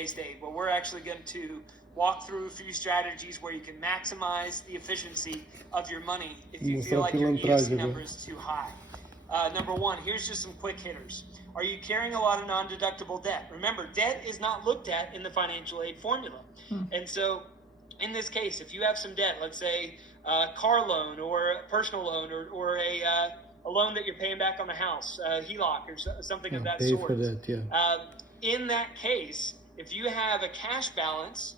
aid, where we're actually going to walk through a few strategies where you can maximize the efficiency of your money if you feel like your EFC number is too high. Number one, here's just some quick hitters. Are you carrying a lot of non-deductible debt? Remember, debt is not looked at in the financial aid formula. And so in this case, if you have some debt, let's say a car loan or a personal loan or a loan that you're paying back on a house, HELOC or something of that sort. In that case, if you have a cash balance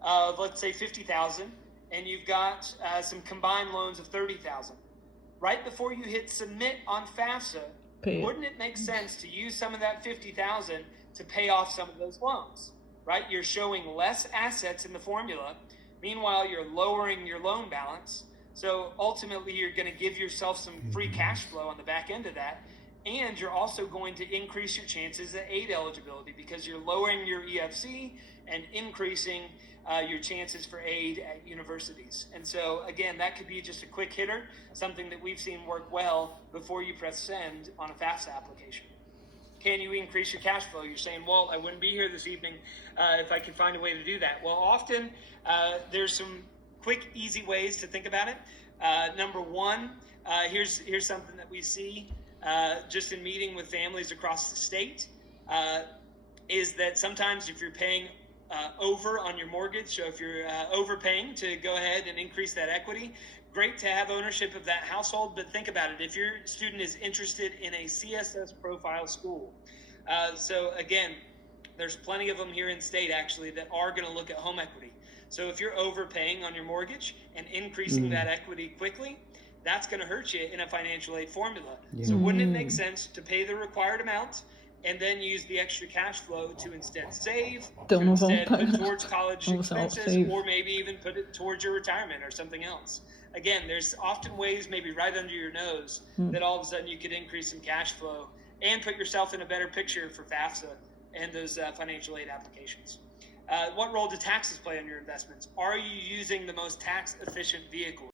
of, let's say, $50,000 and you've got some combined loans of $30,000, right before you hit submit on FAFSA, wouldn't it make sense to use some of that $50,000 to pay off some of those loans, right? You're showing less assets in the formula. Meanwhile, you're lowering your loan balance. So ultimately, you're going to give yourself some free cash flow on the back end of that. And you're also going to increase your chances at aid eligibility because you're lowering your EFC and increasing your chances for aid at universities. And so, again, that could be just a quick hitter, something that we've seen work well before you press send on a FAFSA application. Can you increase your cash flow? You're saying, well, I wouldn't be here this evening if I could find a way to do that. Well, often there's some quick, easy ways to think about it. Number one, here's something that we see just in meeting with families across the state, is that sometimes if you're paying over on your mortgage, so if you're overpaying to go ahead and increase that equity, great to have ownership of that household, but think about it. If your student is interested in a CSS profile school, so again, there's plenty of them here in state actually that are going to look at home equity. So if you're overpaying on your mortgage and increasing that equity quickly, that's going to hurt you in a financial aid formula. So wouldn't it make sense to pay the required amount and then use the extra cash flow to instead save, to instead put towards college expenses, or maybe even put it towards your retirement or something else? Again, there's often ways maybe right under your nose that all of a sudden you could increase some cash flow and put yourself in a better picture for FAFSA and those financial aid applications. What role do taxes play in your investments? Are you using the most tax efficient vehicle?